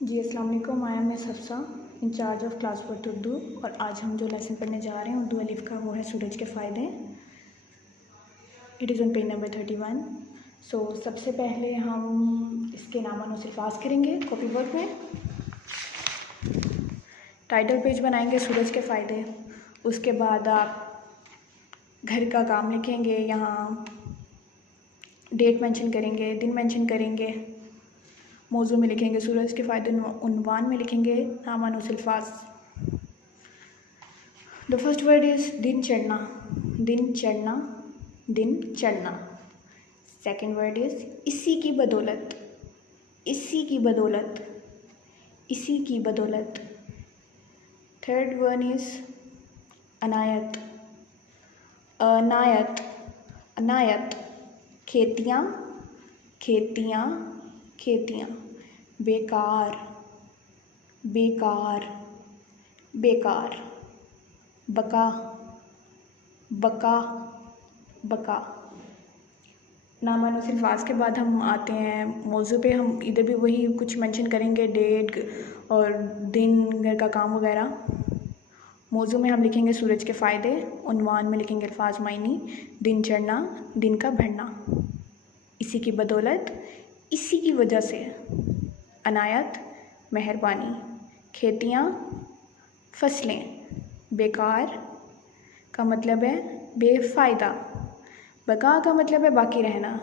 जी अस्सलाम वालेकुम। I am miss Hafsa, incharge of class 4 Urdu. और आज हम जो लेसन पढ़ने जा रहे हैं उर्दू अलिफ का, वो है सूरज के फ़ायदे। It is on page number 31। सो सबसे पहले हम इसके नामानुस अल्फाज करेंगे कॉपी वर्क में। टाइटल पेज बनाएंगे सूरज के फ़ायदे। उसके बाद आप घर का काम लिखेंगे, यहाँ डेट मेंशन करेंगे, दिन मेंशन करेंगे, मौजू में लिखेंगे सूरज के फ़ायदे, उन्वान में लिखेंगे नामानुस अल्फाज। द फर्स्ट वर्ड इज़ दिन चढ़ना, दिन चढ़ना, दिन चढ़ना। सेकेंड वर्ड इज़ इसी की बदौलत, इसी की बदौलत, इसी की बदौलत। थर्ड वन इज़ अनायत, अनायत, अनायत। खेतियाँ, खेतियाँ, खेतियाँ। बेकार, बेकार, बेकार। बका, बका, बका। नामानुस अल्फाज के बाद हम आते हैं मौजू पे। हम इधर भी वही कुछ मेंशन करेंगे, डेट और दिन, घर का काम वगैरह। मौजू में हम लिखेंगे सूरज के फ़ायदे, उन्वान में लिखेंगे अल्फाज मायनी, दिन चढ़ना, दिन का बढ़ना, इसी की बदौलत, इसी की वजह से, अनायत, मेहरबानी, खेतियाँ, फसलें। बेकार का मतलब है बेफ़ायदा, बका का मतलब है बाकी रहना।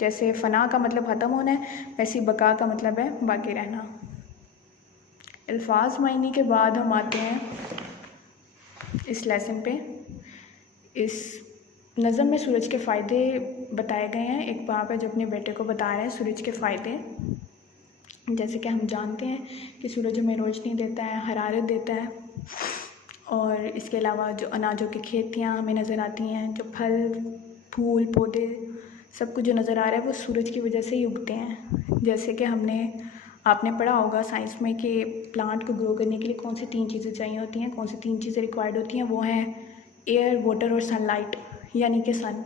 जैसे फ़ना का मतलब ख़त्म होना है, वैसे बका का मतलब है बाकी रहना। अल्फाज मायनी के बाद हम आते हैं इस लेसन पे। इस नज़म में सूरज के फ़ायदे बताए गए हैं। एक बाप है जो अपने बेटे को बता रहे हैं सूरज के फ़ायदे। जैसे कि हम जानते हैं कि सूरज हमें रोशनी देता है, हरारत देता है, और इसके अलावा जो अनाजों की खेतियाँ हमें नज़र आती हैं, जो फल फूल पौधे सब कुछ जो नज़र आ रहा है वो सूरज की वजह से ही उगते हैं। जैसे कि आपने पढ़ा होगा साइंस में कि प्लांट को ग्रो करने के लिए कौन सी 3 चीज़ें चाहिए होती हैं, कौन सी 3 चीज़ें रिक्वायर्ड होती हैं। वो हैं एयर, वाटर और सनलाइट, यानी कि सन।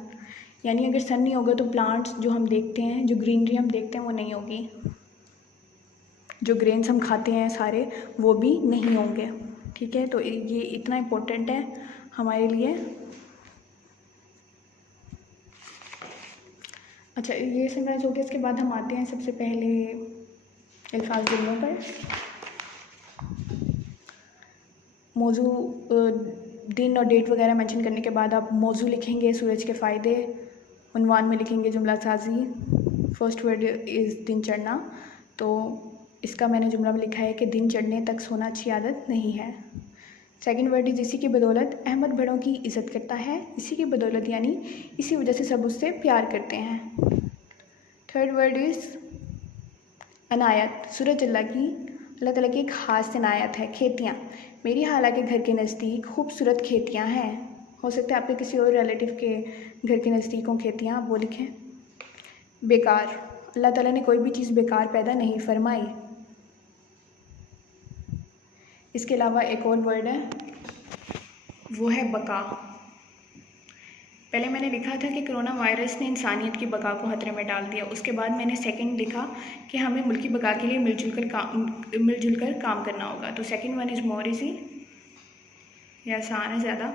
यानी अगर सन नहीं होगा तो प्लांट्स जो हम देखते हैं, जो ग्रीनरी हम देखते हैं वो नहीं होगी, जो ग्रेन्स हम खाते हैं सारे वो भी नहीं होंगे। ठीक है, तो ये इतना इम्पोर्टेंट है हमारे लिए। अच्छा, ये समराइज हो गया। इसके बाद हम आते हैं सबसे पहले अल्फाज जुमलों पर। मौजू दिन और डेट वगैरह मेंशन करने के बाद आप मौजू लिखेंगे सूरज के फ़ायदे, उन्वान में लिखेंगे जुमला साजी। फर्स्ट वर्ड इज़ दिन चढ़ना, तो इसका मैंने जुमला में लिखा है कि दिन चढ़ने तक सोना अच्छी आदत नहीं है। सेकंड वर्ड इज़ इसी की बदौलत अहमद बड़ों की इज़्ज़त करता है, इसी की बदौलत यानी इसी वजह से सब उससे प्यार करते हैं। थर्ड वर्ड इज़ अनायत, सूरज अल्लाह ताला की एक ख़ास इनायत है। खेतियाँ, मेरी हाला के घर के नज़दीक खूबसूरत खेतियाँ हैं। हो सकता है आपके किसी और रिलेटिव के घर के नज़दीक हों खेतियाँ, आप वो लिखें। बेकार, अल्लाह ताला ने कोई भी चीज़ बेकार पैदा नहीं फरमाई। इसके अलावा एक और वर्ड है, वो है बका। पहले मैंने लिखा था कि कोरोना वायरस ने इंसानियत की बका को खतरे में डाल दिया। उसके बाद मैंने सेकंड लिखा कि हमें मुल्क की बका के लिए मिलजुल कर काम करना होगा। तो second one is more easy, यह आसान है ज़्यादा।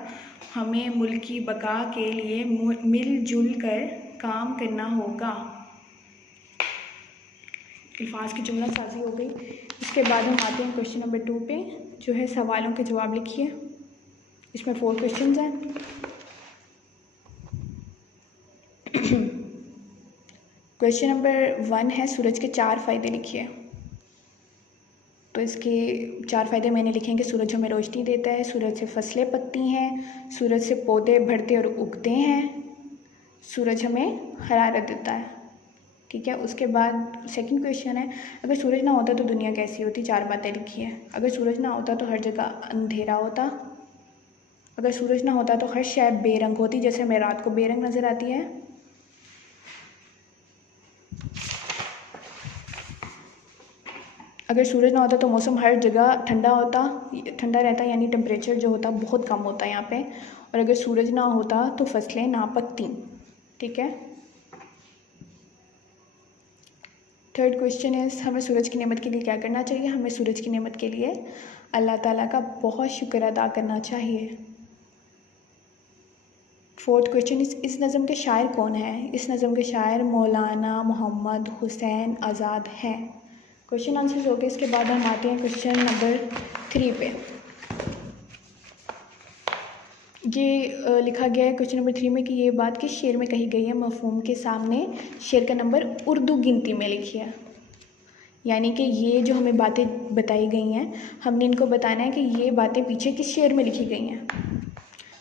हमें मुल्क की बका के लिए मिलजुल कर काम करना होगा। अल्फाज की जुमला साजी हो गई। इसके बाद हम आते हैं क्वेश्चन नंबर 2 पे, जो है सवालों के जवाब लिखिए। इसमें 4 क्वेश्चन हैं। क्वेश्चन नंबर 1 है सूरज के 4 फ़ायदे लिखिए। तो इसके 4 फ़ायदे मैंने लिखे हैं कि सूरज हमें रोशनी देता है, सूरज से फसलें पकती हैं, सूरज से पौधे बढ़ते और उगते हैं, सूरज हमें हरारत देता है। ठीक है, उसके बाद सेकंड क्वेश्चन है, अगर सूरज ना होता तो दुनिया कैसी होती? 4 बातें लिखी है। अगर सूरज ना होता तो हर जगह अंधेरा होता। अगर सूरज ना होता तो हर शय बेरंग होती, जैसे हमें रात को बेरंग नज़र आती है। अगर सूरज ना होता तो मौसम हर जगह ठंडा रहता, यानी टेम्परेचर जो होता बहुत कम होता है यहाँ पे। और अगर सूरज ना होता तो फसलें ना पकती। ठीक है। थर्ड क्वेश्चन इज़ हमें सूरज की नेमत के लिए क्या करना चाहिए? हमें सूरज की नेमत के लिए अल्लाह ताला का बहुत शुक्र अदा करना चाहिए। फोर्थ क्वेश्चन इस नज़म के शायर कौन है? इस नज़म के शायर मौलाना मोहम्मद हुसैन आज़ाद हैं। क्वेश्चन आंसर्स हो गए। इसके बाद हम आते हैं क्वेश्चन नंबर 3 पे। ये लिखा गया है क्वेश्चन नंबर 3 में कि ये बात किस शेर में कही गई है? मफ़हूम के सामने शेर का नंबर उर्दू गिनती में लिखिए। यानी कि ये जो हमें बातें बताई गई हैं, हमने इनको बताना है कि ये बातें पीछे किस शेर में लिखी गई हैं।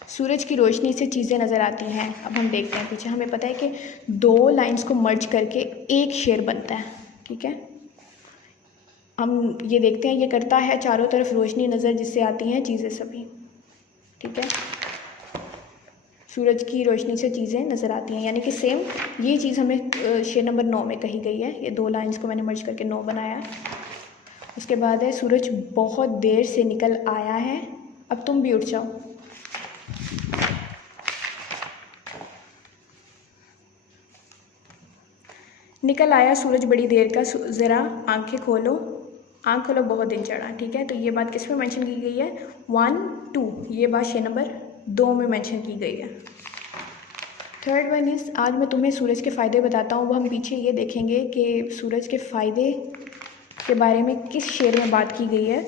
सूरज की रोशनी से चीज़ें नज़र आती हैं। अब हम देखते हैं पीछे, हमें पता है कि 2 लाइन्स को मर्ज करके एक शेर बनता है, ठीक है। हम ये देखते हैं, ये करता है चारों तरफ रोशनी नज़र जिससे आती हैं चीज़ें सभी, ठीक है। सूरज की रोशनी से चीज़ें नज़र आती हैं, यानी कि सेम ये चीज़ हमें शेर नंबर 9 में कही गई है। ये 2 लाइन्स को मैंने मर्ज करके 9 बनाया है। उसके बाद है सूरज बहुत देर से निकल आया है, अब तुम भी उठ जाओ। निकल आया सूरज बड़ी देर का, ज़रा आंखें खोलो, आँख खोलो बहुत दिन चढ़ा, ठीक है। तो ये बात किस में मेंशन की गई है? 1, 2, ये बात शेर नंबर 2 में मेंशन की गई है। थर्ड वन इज़ आज मैं तुम्हें सूरज के फ़ायदे बताता हूँ। वो हम पीछे ये देखेंगे कि सूरज के फ़ायदे के बारे में किस शेर में बात की गई है।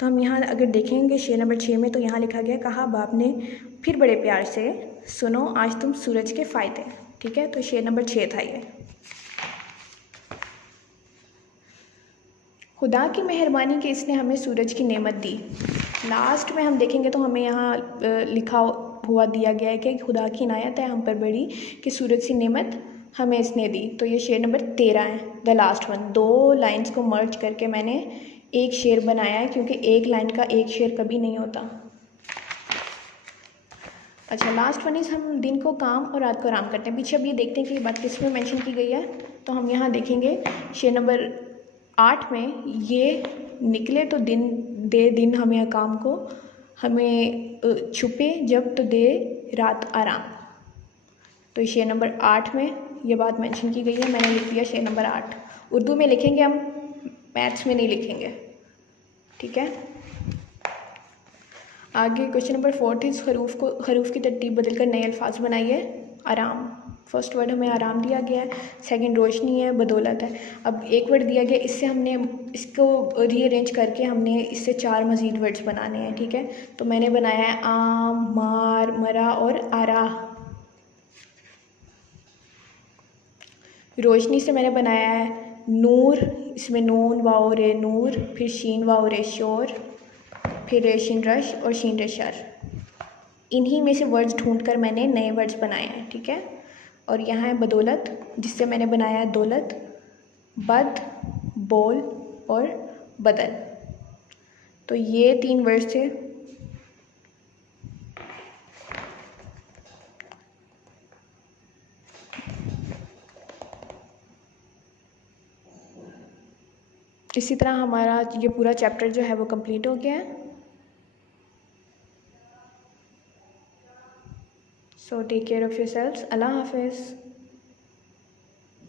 तो हम यहाँ अगर देखेंगे शेर नंबर 6 में, तो यहाँ लिखा गया, कहा बाप ने फिर बड़े प्यार से, सुनो आज तुम सूरज के फ़ायदे, ठीक है। तो शेर नंबर 6 था ये। खुदा की मेहरबानी कि इसने हमें सूरज की नेमत दी। लास्ट में हम देखेंगे तो हमें यहाँ लिखा हुआ दिया गया है कि खुदा की इनायत है हम पर बड़ी कि सूरज की नेमत हमें इसने दी। तो ये शेर नंबर 13 है, द लास्ट वन। 2 लाइन्स को मर्ज करके मैंने एक शेर बनाया है, क्योंकि एक लाइन का एक शेर कभी नहीं होता। अच्छा, लास्ट वन इज़ हम दिन को काम और रात को आराम करते हैं। पीछे अब ये देखते हैं कि ये बात किस में मेंशन की गई है। तो हम यहाँ देखेंगे शेर नंबर 8 में, ये निकले तो दिन हमें काम को, हमें छुपे जब तो दे रात आराम। तो शेर नंबर 8 में ये बात मेंशन की गई है, मैंने लिख दिया शेर नंबर 8। उर्दू में लिखेंगे हम, मैथ्स में नहीं लिखेंगे, ठीक है। आगे क्वेश्चन नंबर 4 इस हरूफ की तरतीब बदलकर नए अल्फाज बनाइए। आराम, फर्स्ट वर्ड हमें आराम दिया गया है। सेकंड रोशनी है, बदौलत है। अब एक वर्ड दिया गया, इससे हमने इसको रीअरेंज करके हमने इससे 4 मज़ीद वर्ड्स बनाने हैं, ठीक है। तो मैंने बनाया है आम, मार, मरा और आरा। रोशनी से मैंने बनाया है नूर, इसमें नून वाओ रे नूर, फिर शीन वाओ रे शोर, फिर रेशिन रश और शीन रेशर। इन्हीं में से वर्ड्स ढूंढकर मैंने नए वर्ड्स बनाए हैं, ठीक है। और यहाँ है बदौलत, जिससे मैंने बनाया है दौलत, बद, बोल और बदल। तो ये 3 वर्ड्स थे। इसी तरह हमारा ये पूरा चैप्टर जो है वो कंप्लीट हो गया है। So take care of yourselves. अल्लाह हाफ़िज़।